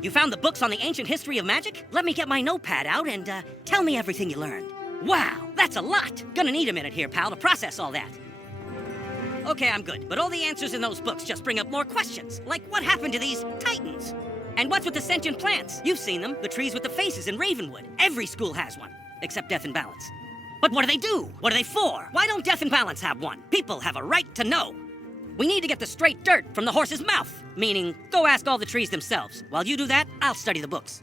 You found the books on the ancient history of magic? Let me get my notepad out and, tell me everything you learned. Wow, that's a lot! Gonna need a minute here, pal, to process all that. Okay, I'm good, but all the answers in those books just bring up more questions. Like, what happened to these titans? And what's with the sentient plants? You've seen them, the trees with the faces in Ravenwood. Every school has one, except Death and Balance. But what do they do? What are they for? Why don't Death and Balance have one? People have a right to know. We need to get the straight dirt from the horse's mouth. Meaning, go ask all the trees themselves. While you do that, I'll study the books.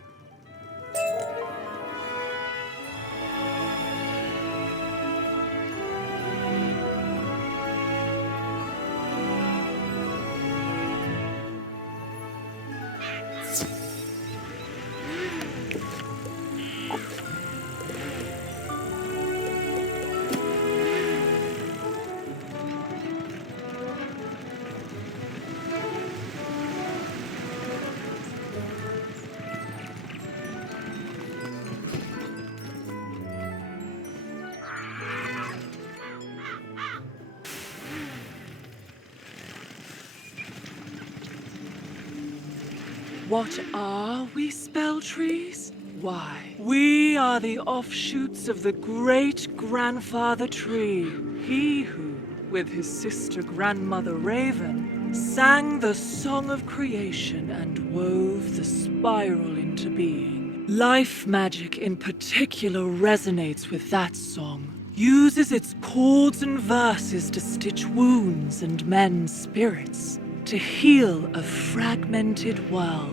What are we, spell trees? Why, we are the offshoots of the great-grandfather tree. He who, with his sister grandmother Raven, sang the song of creation and wove the spiral into being. Life magic in particular resonates with that song, uses its chords and verses to stitch wounds and mend spirits, to heal a fragmented world.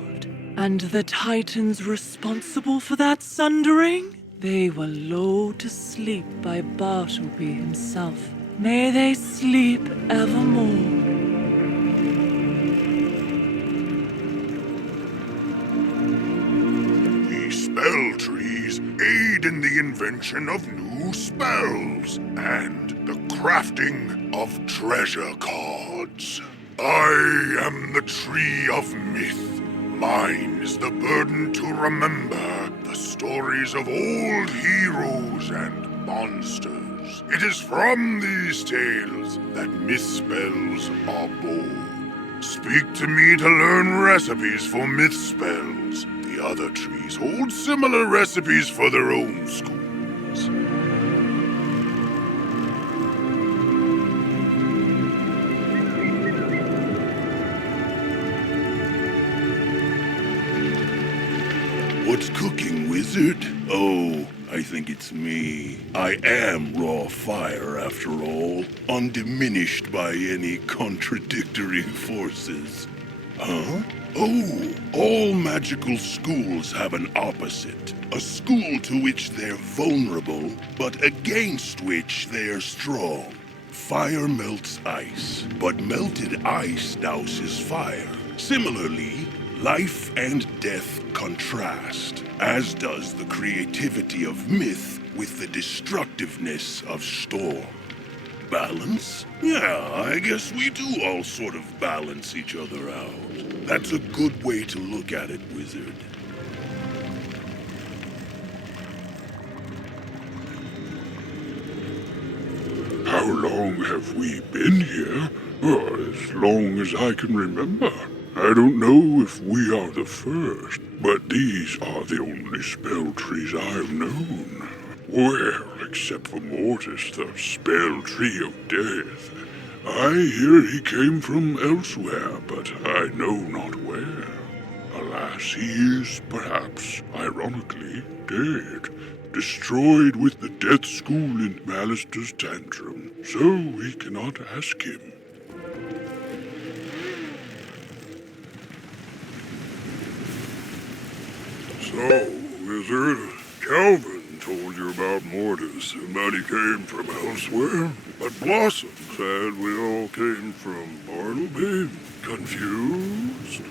And the titans responsible for that sundering? They were lulled to sleep by Bartleby himself. May they sleep evermore. These spell trees aid in the invention of new spells and the crafting of treasure cards. I am the Tree of Myth. Mine is the burden to remember the stories of old heroes and monsters. It is from these tales that myth spells are born. Speak to me to learn recipes for myth spells. The other trees hold similar recipes for their own schools. What's cooking, wizard? Oh, I think it's me. I am raw fire, after all, undiminished by any contradictory forces. Huh? Oh, all magical schools have an opposite. A school to which they're vulnerable, but against which they're strong. Fire melts ice, but melted ice douses fire. Similarly, life and death contrast, as does the creativity of myth with the destructiveness of storm. Balance? Yeah, I guess we do all sort of balance each other out. That's a good way to look at it, wizard. How long have we been here? As long as I can remember. I don't know if we are the first, but these are the only spell trees I've known. Well, except for Mortis, the spell tree of death. I hear he came from elsewhere, but I know not where. Alas, he is, perhaps, ironically, dead. Destroyed with the death school in Malister's tantrum, so we cannot ask him. So, wizard, Calvin told you about Mortis, but he came from elsewhere. But Blossom said we all came from Bartleby. Confused?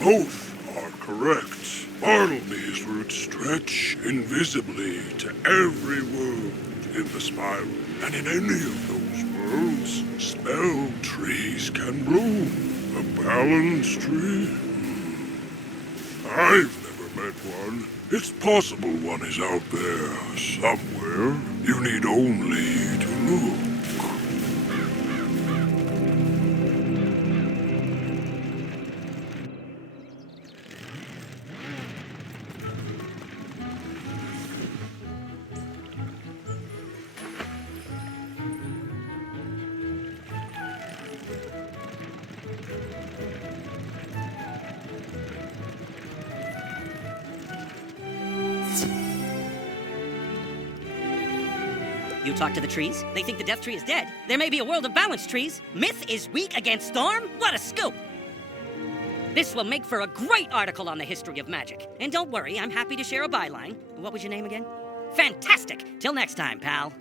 Both are correct. Bartleby's roots stretch invisibly to every world in the spiral. And in any of those worlds, spell trees can bloom. A balance tree? I've never met one. It's possible one is out there somewhere. You need only to look. You talk to the trees? They think the death tree is dead. There may be a world of balanced trees. Myth is weak against storm? What a scoop! This will make for a great article on the history of magic. And don't worry, I'm happy to share a byline. What was your name again? Fantastic! Till next time, pal.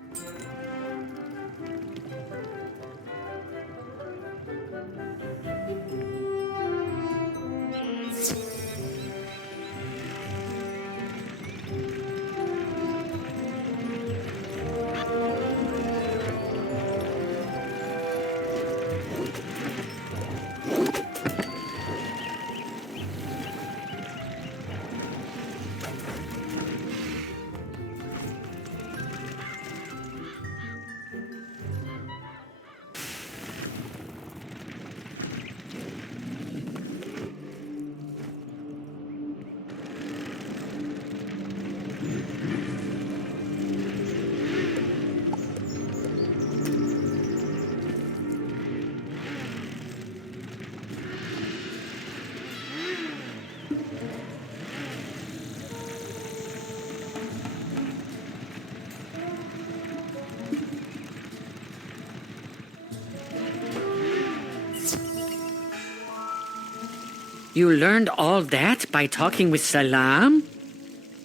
You learned all that by talking with Salam?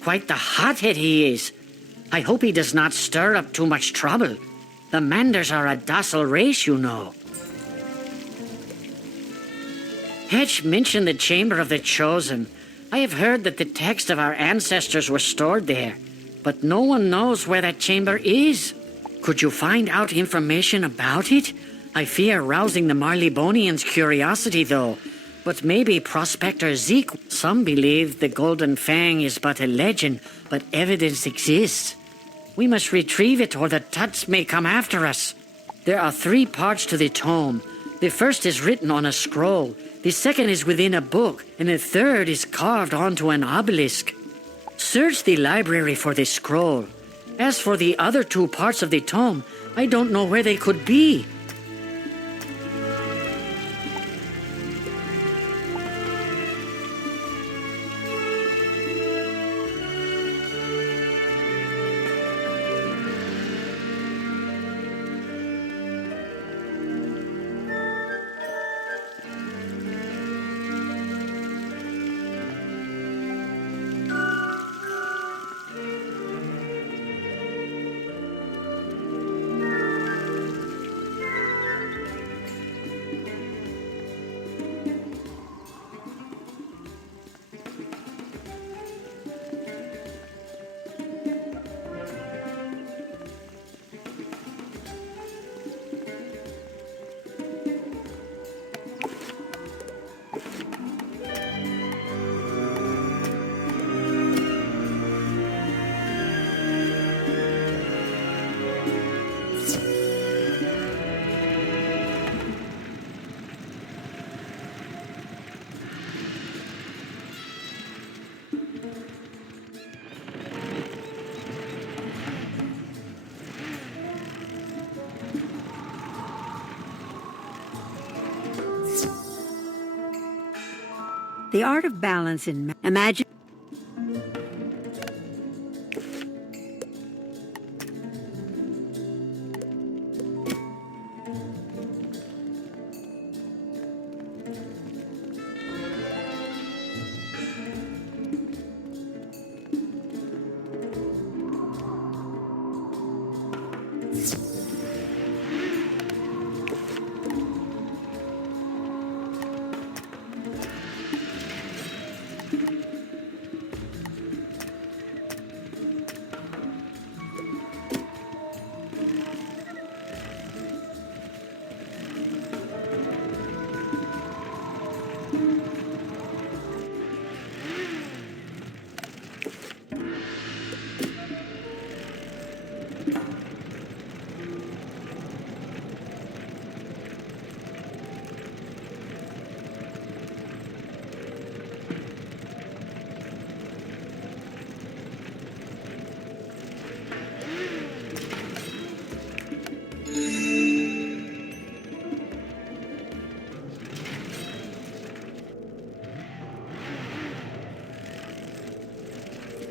Quite the hothead he is. I hope he does not stir up too much trouble. The Manders are a docile race, you know. Hetch mentioned the Chamber of the Chosen. I have heard that the texts of our ancestors were stored there, but no one knows where that chamber is. Could you find out information about it? I fear rousing the Marleybonians' curiosity, though. But maybe Prospector Zeke. Some believe the Golden Fang is but a legend, but evidence exists. We must retrieve it or the Tuts may come after us. There are 3 parts to the tome. The first is written on a scroll, the second is within a book, and the third is carved onto an obelisk. Search the library for the scroll. As for the other 2 parts of the tome, I don't know where they could be. The art of balance in imagine.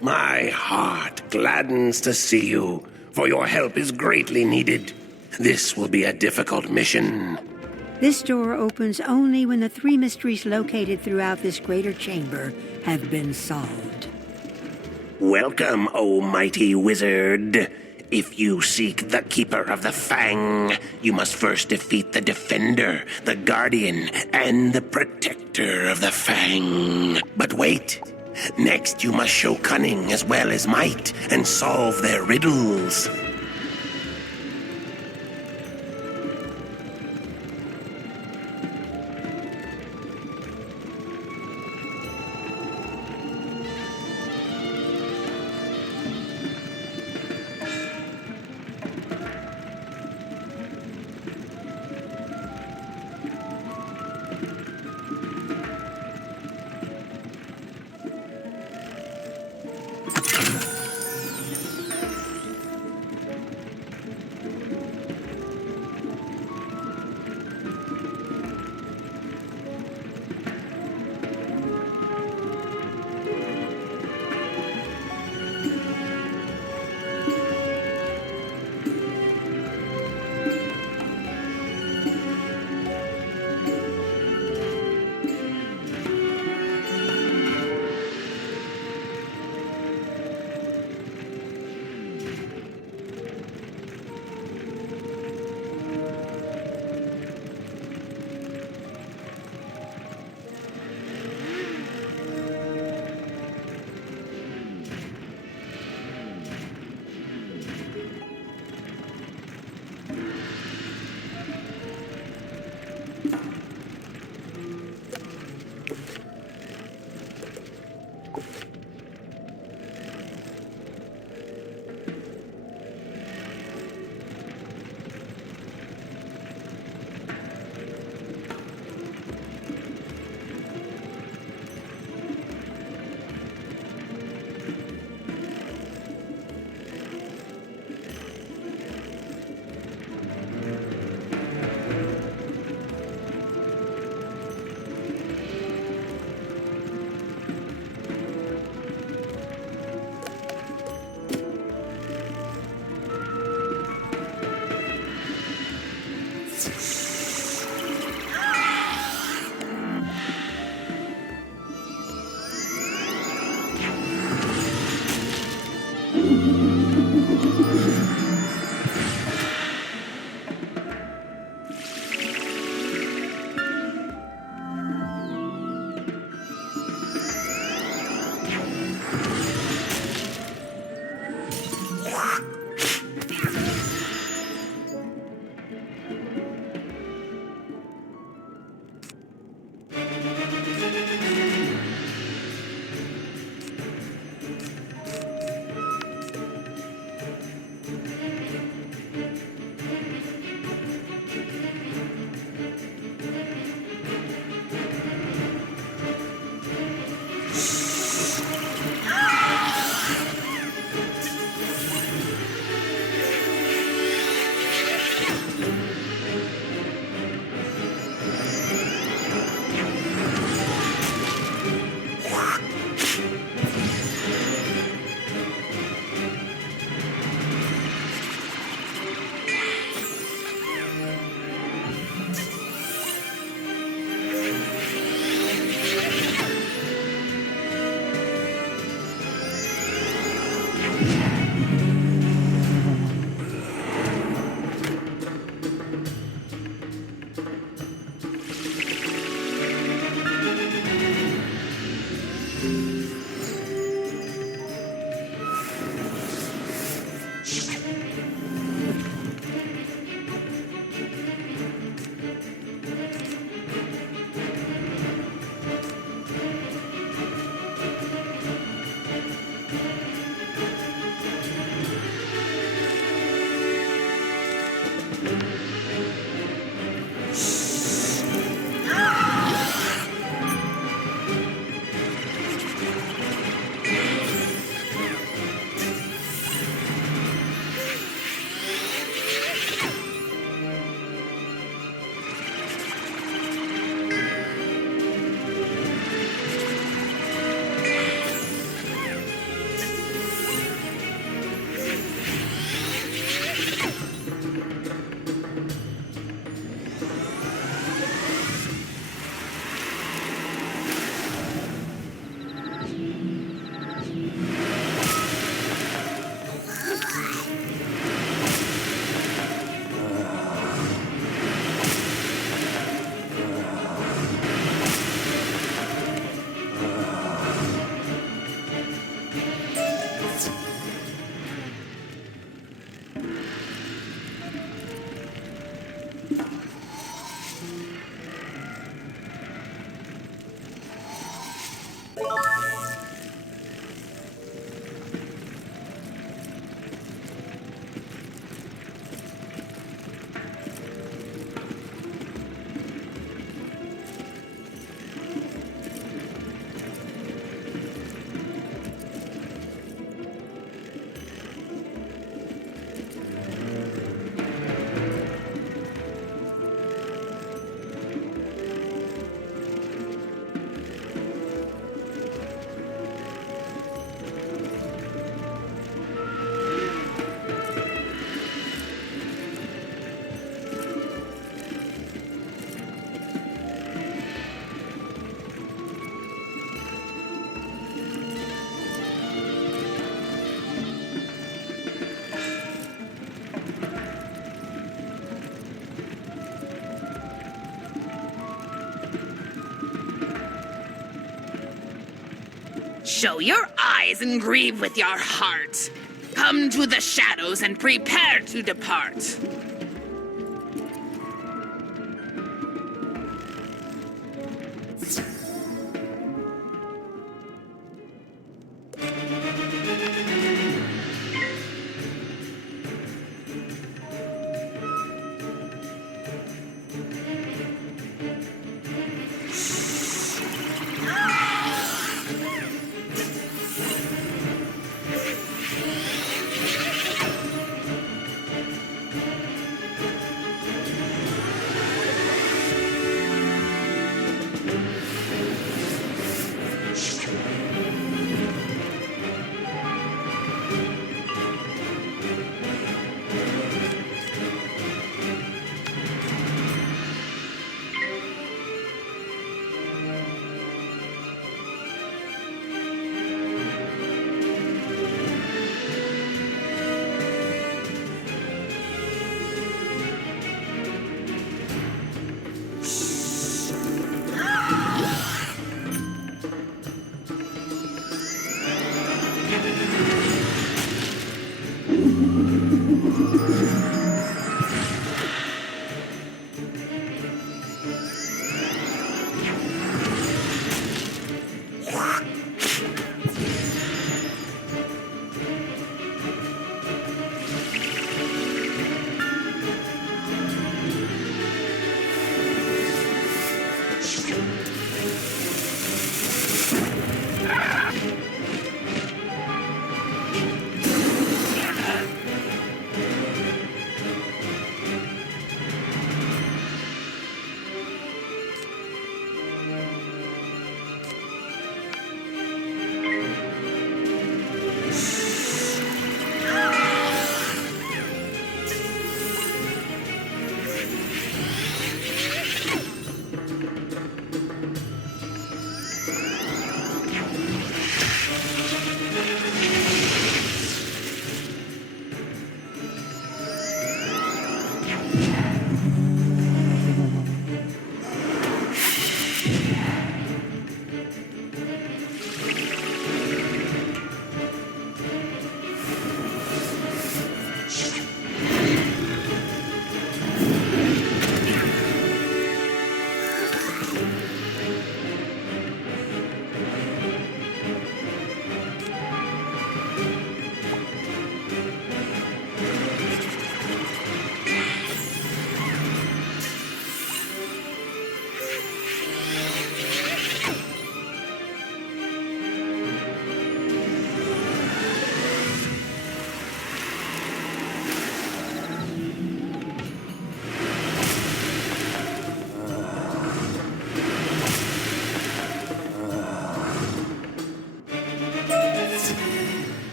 My heart gladdens to see you for your help is greatly needed. This will be a difficult mission. This door opens only when the 3 mysteries located throughout this greater chamber have been solved. Welcome, O mighty wizard. If you seek the Keeper of the Fang, you must first defeat the Defender, the Guardian, and the Protector of the Fang. But wait! Next, you must show cunning as well as might and solve their riddles. Show your eyes and grieve with your heart. Come to the shadows and prepare to depart.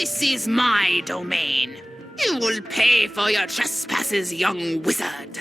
This is my domain. You will pay for your trespasses, young wizard.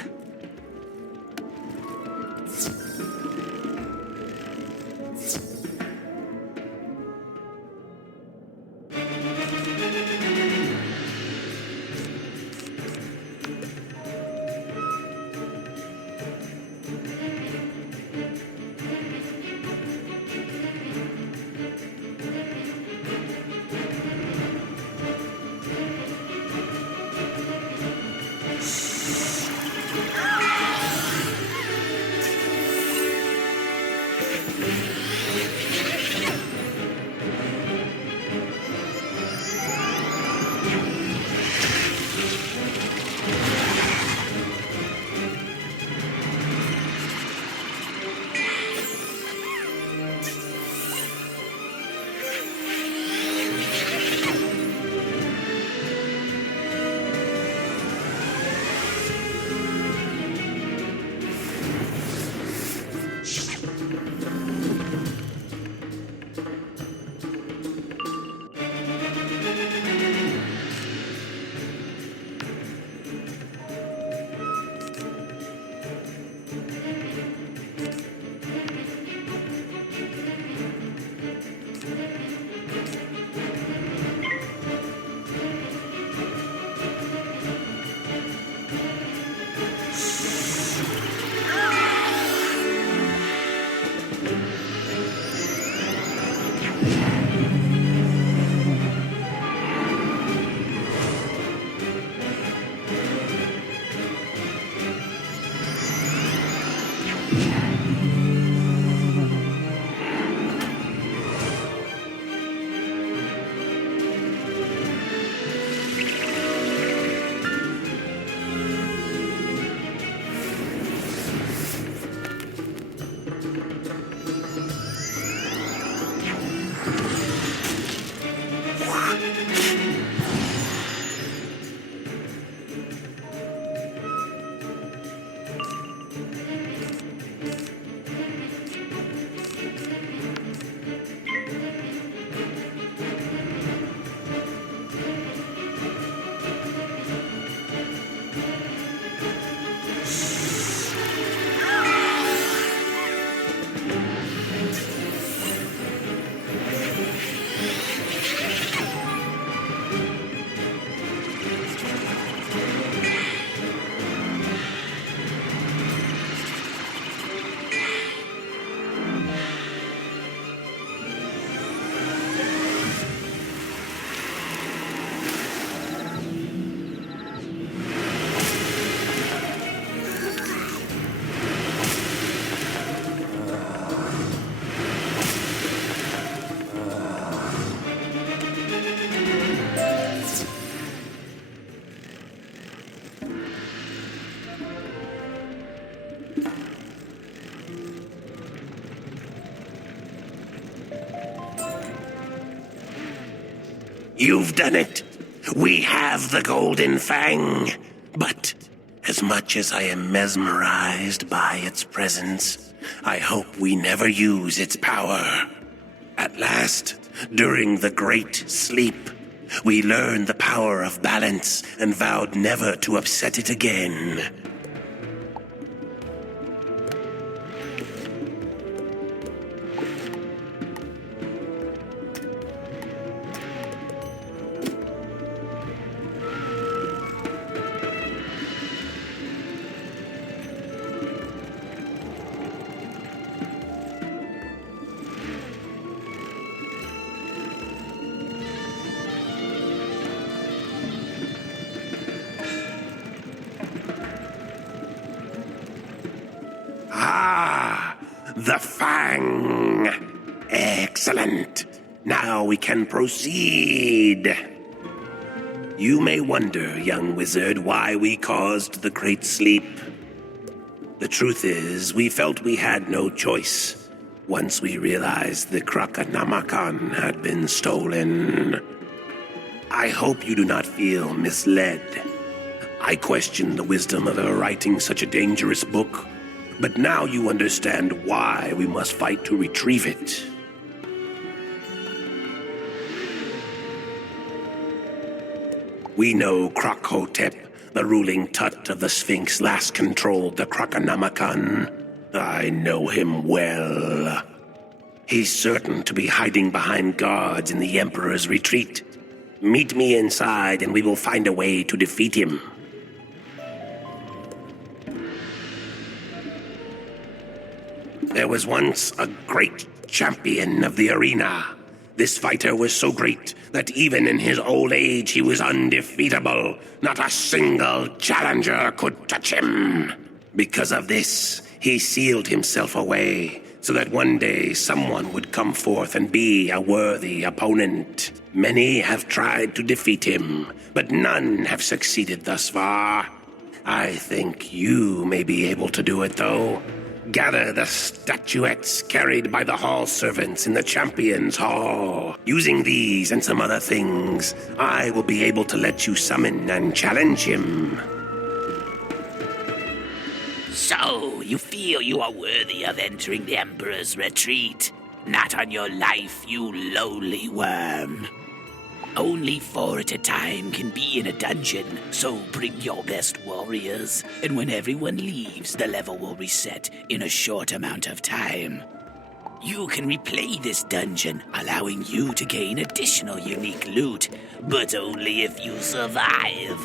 You've done it. We have the Golden Fang. But as much as I am mesmerized by its presence, I hope we never use its power. At last, During the Great Sleep, we learned the power of balance and vowed never to upset it again. Ah, the Fang! Excellent. Now we can proceed. You may wonder, young wizard, why we caused the Great Sleep. The truth is, we felt we had no choice once we realized the Krakanamakan had been stolen. I hope you do not feel misled. I questioned the wisdom of her writing such a dangerous book, but now you understand why we must fight to retrieve it. We know Krokhotep, the ruling Tut of the Sphinx, last controlled the Krakanamakan. I know him well. He's certain to be hiding behind guards in the Emperor's retreat. Meet me inside and we will find a way to defeat him. There was once a great champion of the arena. This fighter was so great that even in his old age he was undefeatable. Not a single challenger could touch him. Because of this, he sealed himself away so that one day someone would come forth and be a worthy opponent. Many have tried to defeat him, but none have succeeded thus far. I think you may be able to do it, though. Gather the statuettes carried by the hall servants in the Champions Hall. Using these and some other things, I will be able to let you summon and challenge him. So, you feel you are worthy of entering the Emperor's retreat? Not on your life, you lowly worm. Only 4 at a time can be in a dungeon, so bring your best warriors, and when everyone leaves, the level will reset in a short amount of time. You can replay this dungeon, allowing you to gain additional unique loot, but only if you survive.